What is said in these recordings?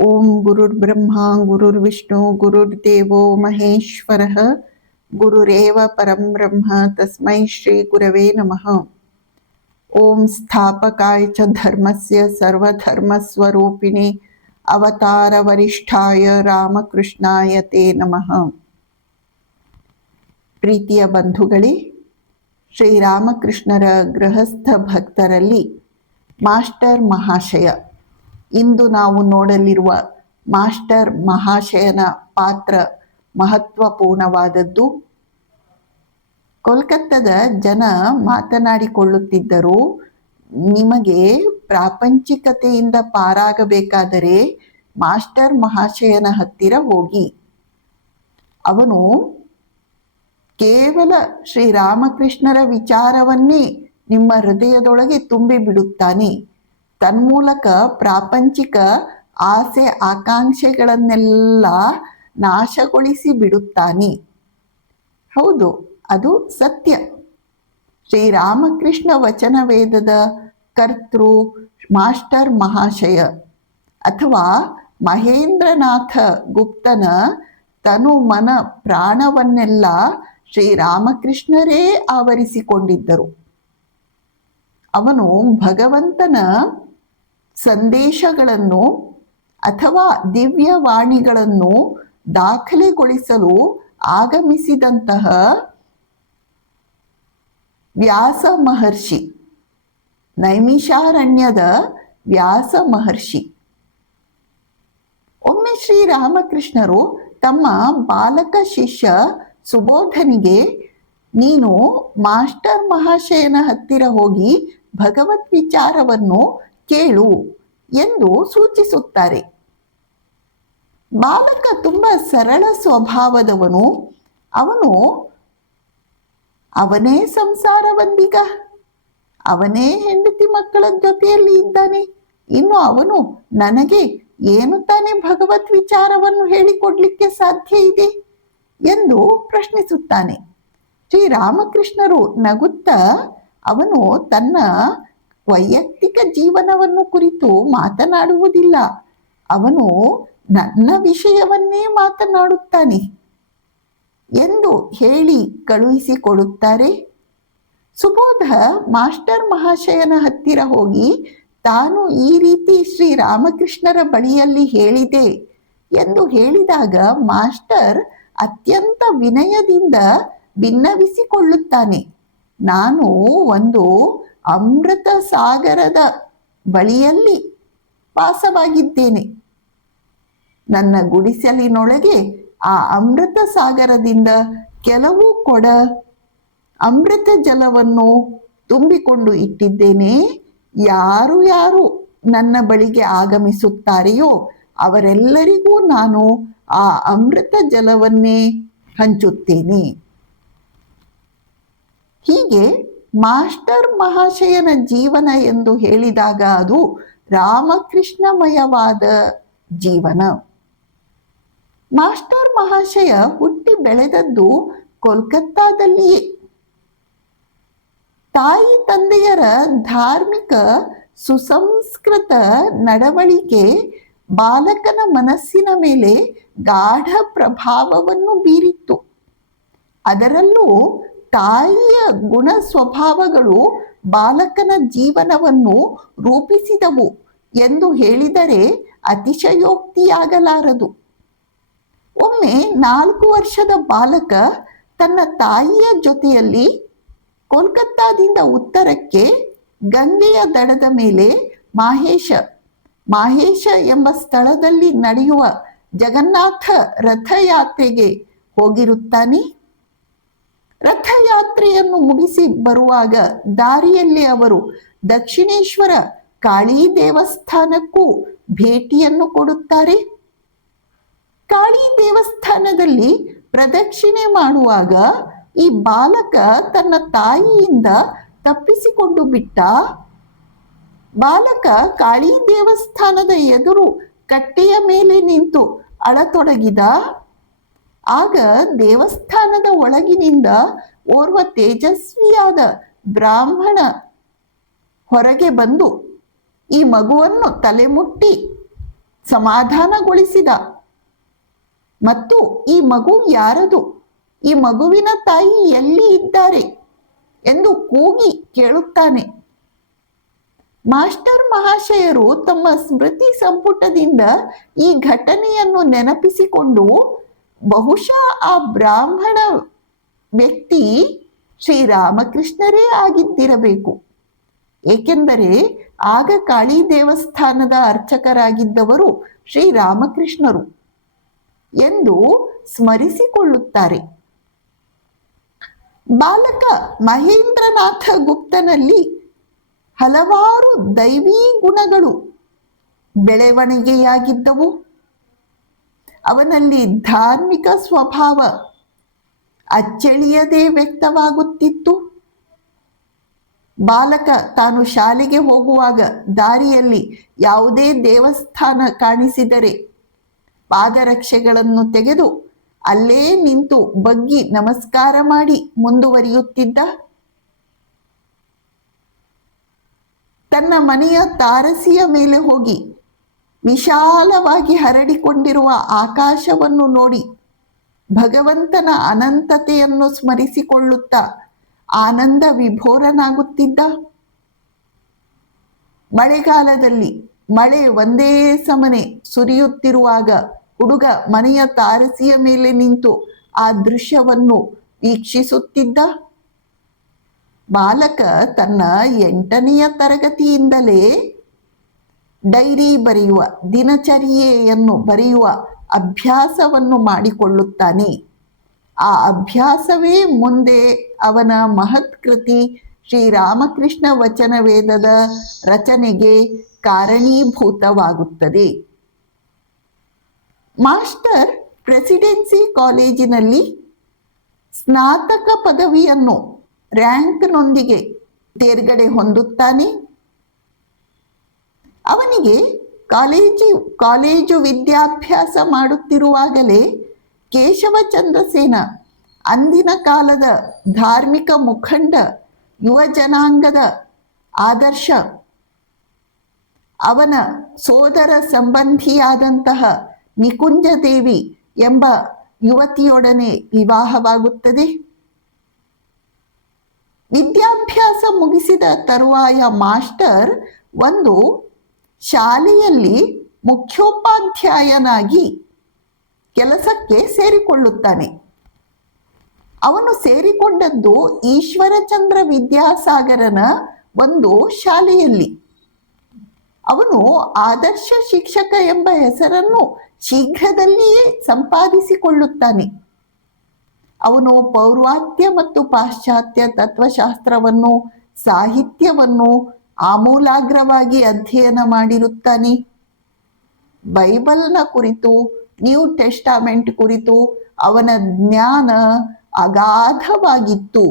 ಓಂ ಗುರುರ್ಬ್ರಹ್ಮ ಗುರುರ್ವಿಷ್ಣು ಗುರುರ್ದೇವೋ ಮಹೇಶ್ವರಃ ಗುರುರೇವ ಪರಂ ಬ್ರಹ್ಮ ತಸ್ಮೈ ಶ್ರೀ ಗುರವೇ ನಮಃ. ಓಂ ಸ್ಥಾಪಕಾಯ ಚ ಧರ್ಮಸ್ಯ ಸರ್ವಧರ್ಮಸ್ವರೂಪಿಣಿ ಅವತಾರ ವರಿಷ್ಠಾಯ ರಾಮಕೃಷ್ಣಾಯ ತೇ ನಮಃ. ಪ್ರೀತಿಯ ಬಂಧುಗಳೇ, ಶ್ರೀರಾಮಕೃಷ್ಣರ ಗೃಹಸ್ಥ ಭಕ್ತರಲ್ಲಿ ಮಾಸ್ಟರ್ ಮಹಾಶಯ, ಇಂದು ನಾವು ನೋಡಲಿರುವ ಮಾಸ್ಟರ್ ಮಹಾಶಯನ ಪಾತ್ರ ಮಹತ್ವಪೂರ್ಣವಾದದ್ದು. ಕೋಲ್ಕತ್ತಾದ ಜನ ಮಾತನಾಡಿಕೊಳ್ಳುತ್ತಿದ್ದರು, ನಿಮಗೆ ಪ್ರಾಪಂಚಿಕತೆಯಿಂದ ಪಾರಾಗಬೇಕಾದರೆ ಮಾಸ್ಟರ್ ಮಹಾಶಯನ ಹತ್ತಿರ ಹೋಗಿ. ಅವನು ಕೇವಲ ಶ್ರೀರಾಮಕೃಷ್ಣರ ವಿಚಾರವನ್ನೇ ನಿಮ್ಮ ಹೃದಯದೊಳಗೆ ತುಂಬಿ ಬಿಡುತ್ತಾನೆ. ತನ್ಮೂಲಕ ಪ್ರಾಪಂಚಿಕ ಆಸೆ ಆಕಾಂಕ್ಷೆಗಳನ್ನೆಲ್ಲ ನಾಶಗೊಳಿಸಿ ಬಿಡುತ್ತಾನೆ. ಹೌದು, ಅದು ಸತ್ಯ. ಶ್ರೀರಾಮಕೃಷ್ಣ ವಚನ ವೇದದ ಕರ್ತೃ ಮಾಸ್ಟರ್ ಮಹಾಶಯ ಅಥವಾ ಮಹೇಂದ್ರನಾಥ ಗುಪ್ತನ ತನು ಮನ ಪ್ರಾಣವನ್ನೆಲ್ಲ ಶ್ರೀರಾಮಕೃಷ್ಣರೇ ಆವರಿಸಿಕೊಂಡಿದ್ದರು. ಅವನು ಭಗವಂತನ ಸಂದೇಶಗಳನ್ನು ಅಥವಾ ದಿವ್ಯವಾಣಿಗಳನ್ನು ದಾಖಲೆಗೊಳಿಸಲು ಆಗಮಿಸಿದಂತಹ ವ್ಯಾಸ ಮಹರ್ಷಿ, ನೈಮಿಷಾರಣ್ಯದ ವ್ಯಾಸ ಮಹರ್ಷಿ. ಒಮ್ಮೆ ಶ್ರೀರಾಮಕೃಷ್ಣರು ತಮ್ಮ ಬಾಲಕ ಶಿಷ್ಯ ಸುಬೋಧನಿಗೆ, ನೀನು ಮಾಸ್ಟರ್ ಮಹಾಶಯನ ಹತ್ತಿರ ಹೋಗಿ ಭಗವತ್ ವಿಚಾರವನ್ನು ಕೇಳು ಎಂದು ಸೂಚಿಸುತ್ತಾರೆ. ಬಾಲಕ ತುಂಬ ಸರಳ ಸ್ವಭಾವದವನು. ಅವನೇ ಸಂಸಾರವಂದಿಗ, ಅವನೇ ಹೆಂಡತಿ ಮಕ್ಕಳ ಜೊತೆಯಲ್ಲಿ ಇದ್ದಾನೆ. ಇನ್ನು ಅವನು ನನಗೆ ಏನು ತಾನೇ ಭಗವತ್ ವಿಚಾರವನ್ನು ಹೇಳಿಕೊಡ್ಲಿಕ್ಕೆ ಸಾಧ್ಯ ಇದೆ ಎಂದು ಪ್ರಶ್ನಿಸುತ್ತಾನೆ. ಶ್ರೀರಾಮಕೃಷ್ಣರು ನಗುತ್ತಾ, ಅವನು ತನ್ನ ವೈಯಕ್ತಿಕ ಜೀವನವನ್ನು ಕುರಿತು ಮಾತನಾಡುವುದಿಲ್ಲ, ಅವನು ನನ್ನ ವಿಷಯವನ್ನೇ ಮಾತನಾಡುತ್ತಾನೆ ಎಂದು ಹೇಳಿ ಕಳುಹಿಸಿಕೊಡುತ್ತಾರೆ. ಸುಬೋಧ ಮಾಸ್ಟರ್ ಮಹಾಶಯನ ಹತ್ತಿರ ಹೋಗಿ ತಾನು ಈ ರೀತಿ ಶ್ರೀರಾಮಕೃಷ್ಣರ ಬಳಿಯಲ್ಲಿ ಹೇಳಿದೆ ಎಂದು ಹೇಳಿದಾಗ ಮಾಸ್ಟರ್ ಅತ್ಯಂತ ವಿನಯದಿಂದ ಭಿನ್ನವಿಸಿಕೊಳ್ಳುತ್ತಾನೆ. ನಾನು ಒಂದು ಅಮೃತ ಸಾಗರದ ಬಳಿಯಲ್ಲಿ ವಾಸವಾಗಿದ್ದೇನೆ. ನನ್ನ ಗುಡಿಸಲಿನೊಳಗೆ ಆ ಅಮೃತ ಸಾಗರದಿಂದ ಕೆಲವು ಕೊಡ ಅಮೃತ ಜಲವನ್ನು ತುಂಬಿಕೊಂಡು ಇಟ್ಟಿದ್ದೇನೆ. ಯಾರು ನನ್ನ ಬಳಿಗೆ ಆಗಮಿಸುತ್ತಾರೆಯೋ ಅವರೆಲ್ಲರಿಗೂ ನಾನು ಆ ಅಮೃತ ಜಲವನ್ನೇ ಹಂಚುತ್ತೇನೆ. ಹೀಗೆ ಮಾಸ್ಟರ್ ಮಹಾಶಯನ ಜೀವನ ಎಂದು ಹೇಳಿದಾಗ ಅದು ರಾಮಕೃಷ್ಣಮಯವಾದ ಜೀವನ. ಮಾಸ್ಟರ್ ಮಹಾಶಯ ಹುಟ್ಟಿ ಬೆಳೆದದ್ದು ಕೋಲ್ಕತ್ತಾದಲ್ಲಿಯೇ. ತಾಯಿ ತಂದೆಯರ ಧಾರ್ಮಿಕ ಸುಸಂಸ್ಕೃತ ನಡವಳಿಕೆ ಬಾಲಕನ ಮನಸ್ಸಿನ ಮೇಲೆ ಗಾಢ ಪ್ರಭಾವವನ್ನು ಬೀರಿತ್ತು. ಅದರಲ್ಲೂ ತಾಯಿಯ ಗುಣ ಸ್ವಭಾವಗಳು ಬಾಲಕನ ಜೀವನವನ್ನು ರೂಪಿಸಿದವು ಎಂದು ಹೇಳಿದರೆ ಅತಿಶಯೋಕ್ತಿಯಾಗಲಾರದು. ಒಮ್ಮೆ 4 ವರ್ಷದ ಬಾಲಕ ತನ್ನ ತಾಯಿಯ ಜೊತೆಯಲ್ಲಿ ಕೋಲ್ಕತ್ತಾದಿಂದ ಉತ್ತರಕ್ಕೆ ಗಂಗೆಯ ದಡದ ಮೇಲೆ ಮಾಹೇಶ ಎಂಬ ಸ್ಥಳದಲ್ಲಿ ನಡೆಯುವ ಜಗನ್ನಾಥ ರಥಯಾತ್ರೆಗೆ ಹೋಗಿರುತ್ತಾನೆ. ರಥಯಾತ್ರೆಯನ್ನು ಮುಗಿಸಿ ಬರುವಾಗ ದಾರಿಯಲ್ಲಿ ಅವರು ದಕ್ಷಿಣೇಶ್ವರ ಕಾಳಿ ದೇವಸ್ಥಾನಕ್ಕೂ ಭೇಟಿಯನ್ನು ಕೊಡುತ್ತಾರೆ. ಕಾಳಿ ದೇವಸ್ಥಾನದಲ್ಲಿ ಪ್ರದಕ್ಷಿಣೆ ಮಾಡುವಾಗ ಈ ಬಾಲಕ ತನ್ನ ತಾಯಿಯಿಂದ ತಪ್ಪಿಸಿಕೊಂಡು ಬಿಟ್ಟ. ಬಾಲಕ ಕಾಳಿ ದೇವಸ್ಥಾನದ ಎದುರು ಕಟ್ಟೆಯ ಮೇಲೆ ನಿಂತು ಅಳತೊಡಗಿದ. ಆಗ ದೇವಸ್ಥಾನದ ಒಳಗಿನಿಂದ ಓರ್ವ ತೇಜಸ್ವಿಯಾದ ಬ್ರಾಹ್ಮಣ ಹೊರಗೆ ಬಂದು ಈ ಮಗುವನ್ನು ತಲೆಮುಟ್ಟಿ ಸಮಾಧಾನಗೊಳಿಸಿದ ಮತ್ತು ಈ ಮಗು ಯಾರದು, ಈ ಮಗುವಿನ ತಾಯಿ ಎಲ್ಲಿ ಇದ್ದಾರೆ ಎಂದು ಕೂಗಿ ಕೇಳುತ್ತಾನೆ. ಮಾಸ್ಟರ್ ಮಹಾಶಯರು ತಮ್ಮ ಸ್ಮೃತಿ ಸಂಪುಟದಿಂದ ಈ ಘಟನೆಯನ್ನು ನೆನಪಿಸಿಕೊಂಡು ಬಹುಶಃ ಆ ಬ್ರಾಹ್ಮಣ ವ್ಯಕ್ತಿ ಶ್ರೀರಾಮಕೃಷ್ಣರೇ ಆಗಿದ್ದಿರಬೇಕು, ಏಕೆಂದರೆ ಆಗ ಕಾಳಿ ದೇವಸ್ಥಾನದ ಅರ್ಚಕರಾಗಿದ್ದವರು ಶ್ರೀರಾಮಕೃಷ್ಣರು ಎಂದು ಸ್ಮರಿಸಿಕೊಳ್ಳುತ್ತಾರೆ. ಬಾಲಕ ಮಹೇಂದ್ರನಾಥ ಗುಪ್ತನಲ್ಲಿ ಹಲವಾರು ದೈವೀ ಗುಣಗಳು ಬೆಳವಣಿಗೆಯಾಗಿದ್ದವು. ಅವನಲ್ಲಿ ಧಾರ್ಮಿಕ ಸ್ವಭಾವ ಅಚ್ಚಳಿಯದೆ ವ್ಯಕ್ತವಾಗುತ್ತಿತ್ತು. ಬಾಲಕ ತಾನು ಶಾಲೆಗೆ ಹೋಗುವಾಗ ದಾರಿಯಲ್ಲಿ ಯಾವುದೇ ದೇವಸ್ಥಾನ ಕಾಣಿಸಿದರೆ ಪಾದರಕ್ಷೆಗಳನ್ನು ತೆಗೆದು ಅಲ್ಲೇ ನಿಂತು ಬಗ್ಗಿ ನಮಸ್ಕಾರ ಮಾಡಿ ಮುಂದುವರಿಯುತ್ತಿದ್ದ. ತನ್ನ ಮನೆಯ ತಾರಸಿಯ ಮೇಲೆ ಹೋಗಿ ವಿಶಾಲವಾಗಿ ಹರಡಿಕೊಂಡಿರುವ ಆಕಾಶವನ್ನು ನೋಡಿ ಭಗವಂತನ ಅನಂತತೆಯನ್ನು ಸ್ಮರಿಸಿಕೊಳ್ಳುತ್ತಾ ಆನಂದ ವಿಭೋರನಾಗುತ್ತಿದ್ದ. ಮಳೆಗಾಲದಲ್ಲಿ ಮಳೆ ಒಂದೇ ಸಮನೆ ಸುರಿಯುತ್ತಿರುವಾಗ ಹುಡುಗ ಮನೆಯ ತಾರಸಿಯ ಮೇಲೆ ನಿಂತು ಆ ದೃಶ್ಯವನ್ನು ವೀಕ್ಷಿಸುತ್ತಿದ್ದ. ಬಾಲಕ ತನ್ನ 8ನೆಯ ತರಗತಿಯಿಂದಲೇ ಡೈರಿ ಬರೆಯುವ, ದಿನಚರಿಯೆಯನ್ನು ಬರೆಯುವ ಅಭ್ಯಾಸವನ್ನು ಮಾಡಿಕೊಳ್ಳುತ್ತಾನೆ. ಆ ಅಭ್ಯಾಸವೇ ಮುಂದೆ ಅವನ ಮಹತ್ಕೃತಿ ಶ್ರೀರಾಮಕೃಷ್ಣ ವಚನ ವೇದದ ರಚನೆಗೆ ಕಾರಣೀಭೂತವಾಗುತ್ತದೆ. ಮಾಸ್ಟರ್ ಪ್ರೆಸಿಡೆನ್ಸಿ ಕಾಲೇಜಿನಲ್ಲಿ ಸ್ನಾತಕ ಪದವಿಯನ್ನು ರ್ಯಾಂಕ್ನೊಂದಿಗೆ ತೇರ್ಗಡೆ ಹೊಂದುತ್ತಾನೆ. ಅವನಿಗೆ ಕಾಲೇಜು ವಿದ್ಯಾಭ್ಯಾಸ ಮಾಡುತ್ತಿರುವಾಗಲೇ ಕೇಶವಚಂದ್ರ ಸೇನ, ಅಂದಿನ ಕಾಲದ ಧಾರ್ಮಿಕ ಮುಖಂಡ, ಯುವ ಜನಾಂಗದ ಆದರ್ಶ, ಅವನ ಸೋದರ ಸಂಬಂಧಿಯಾದಂತಹ ನಿಕುಂಜದೇವಿ ಎಂಬ ಯುವತಿಯೊಡನೆ ವಿವಾಹವಾಗುತ್ತದೆ. ವಿದ್ಯಾಭ್ಯಾಸ ಮುಗಿಸಿದ ತರುವಾಯ ಮಾಸ್ಟರ್ ಒಂದು ಶಾಲೆಯಲ್ಲಿ ಮುಖ್ಯೋಪಾಧ್ಯಾಯನಾಗಿ ಕೆಲಸಕ್ಕೆ ಸೇರಿಕೊಳ್ಳುತ್ತಾನೆ. ಅವನು ಸೇರಿಕೊಂಡದ್ದು ಈಶ್ವರಚಂದ್ರ ವಿದ್ಯಾಸಾಗರನ ಒಂದು ಶಾಲೆಯಲ್ಲಿ. ಅವನು ಆದರ್ಶ ಶಿಕ್ಷಕ ಎಂಬ ಹೆಸರನ್ನು ಶೀಘ್ರದಲ್ಲಿಯೇ ಸಂಪಾದಿಸಿಕೊಳ್ಳುತ್ತಾನೆ. ಅವನು ಪೌರ್ವಾತ್ಯ ಮತ್ತು ಪಾಶ್ಚಾತ್ಯ ತತ್ವಶಾಸ್ತ್ರವನ್ನು, ಸಾಹಿತ್ಯವನ್ನು ಆಮೂಲಾಗ್ರವಾಗಿ ಅಧ್ಯಯನ ಮಾಡಿರುತ್ತಾನೆ. ಬೈಬಲ್ನ ಕುರಿತು, ನ್ಯೂ ಟೆಸ್ಟಾಮೆಂಟ್ ಕುರಿತು ಅವನ ಜ್ಞಾನ ಅಗಾಧವಾಗಿತ್ತು.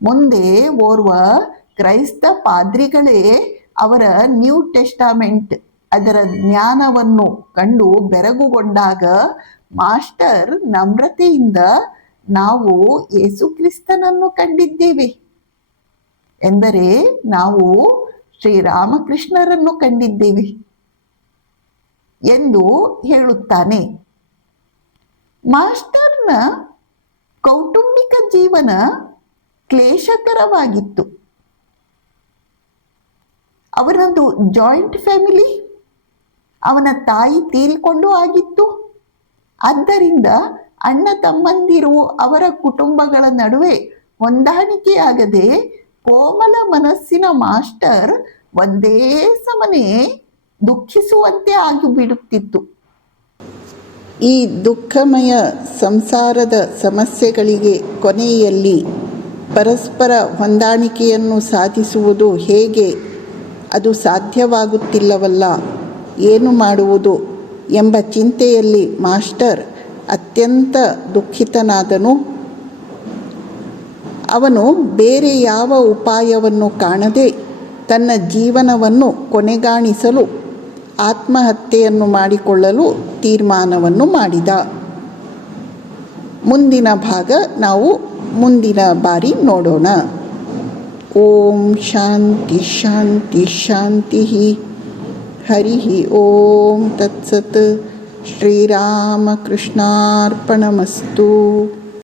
ಮುಂದೆ ಓರ್ವ ಕ್ರೈಸ್ತ ಪಾದ್ರಿಗಳೇ ಅವರ ನ್ಯೂ ಟೆಸ್ಟಾಮೆಂಟ್, ಅದರ ಜ್ಞಾನವನ್ನು ಕಂಡು ಬೆರಗುಗೊಂಡಾಗ ಮಾಸ್ಟರ್ ನಮ್ರತೆಯಿಂದ, ನಾವು ಯೇಸುಕ್ರಿಸ್ತನನ್ನು ಕಂಡಿದ್ದೇವೆ ಎಂದರೆ ನಾವು ಶ್ರೀರಾಮಕೃಷ್ಣರನ್ನು ಕಂಡಿದ್ದೇವೆ ಎಂದು ಹೇಳುತ್ತಾನೆ. ಮಾಸ್ಟರ್ನ ಕೌಟುಂಬಿಕ ಜೀವನ ಕ್ಲೇಶಕರವಾಗಿತ್ತು. ಅವನದು ಜಾಯಿಂಟ್ ಫ್ಯಾಮಿಲಿ. ಅವನ ತಾಯಿ ತೀರಿಕೊಂಡು ಆಗಿತ್ತು. ಆದ್ದರಿಂದ ಅಣ್ಣ ತಮ್ಮಂದಿರು ಅವರ ಕುಟುಂಬಗಳ ನಡುವೆ ಹೊಂದಾಣಿಕೆಯಾಗದೆ ಕೋಮಲ ಮನಸ್ಸಿನ ಮಾಸ್ಟರ್ ಒಂದೇ ಸಮನೆ ದುಃಖಿಸುವಂತೆ ಆಗಿಬಿಡುತ್ತಿತ್ತು. ಈ ದುಃಖಮಯ ಸಂಸಾರದ ಸಮಸ್ಯೆಗಳಿಗೆ ಕೊನೆಯಲ್ಲಿ ಪರಸ್ಪರ ಹೊಂದಾಣಿಕೆಯನ್ನು ಸಾಧಿಸುವುದು ಹೇಗೆ, ಅದು ಸಾಧ್ಯವಾಗುತ್ತಿಲ್ಲವಲ್ಲ, ಏನು ಮಾಡುವುದು ಎಂಬ ಚಿಂತೆಯಲ್ಲಿ ಮಾಸ್ಟರ್ ಅತ್ಯಂತ ದುಃಖಿತನಾದನು. ಅವನು ಬೇರೆ ಯಾವ ಉಪಾಯವನ್ನು ಕಾಣದೆ ತನ್ನ ಜೀವನವನ್ನು ಕೊನೆಗಾಣಿಸಲು ಆತ್ಮಹತ್ಯೆಯನ್ನು ಮಾಡಿಕೊಳ್ಳಲು ತೀರ್ಮಾನವನ್ನು ಮಾಡಿದ. ಮುಂದಿನ ಭಾಗ ನಾವು ಮುಂದಿನ ಬಾರಿ ನೋಡೋಣ. ಓಂ ಶಾಂತಿ ಶಾಂತಿ ಶಾಂತಿ. ಹರಿ ಓಂ ತತ್ಸತ್. ಶ್ರೀರಾಮಕೃಷ್ಣಾರ್ಪಣಮಸ್ತು.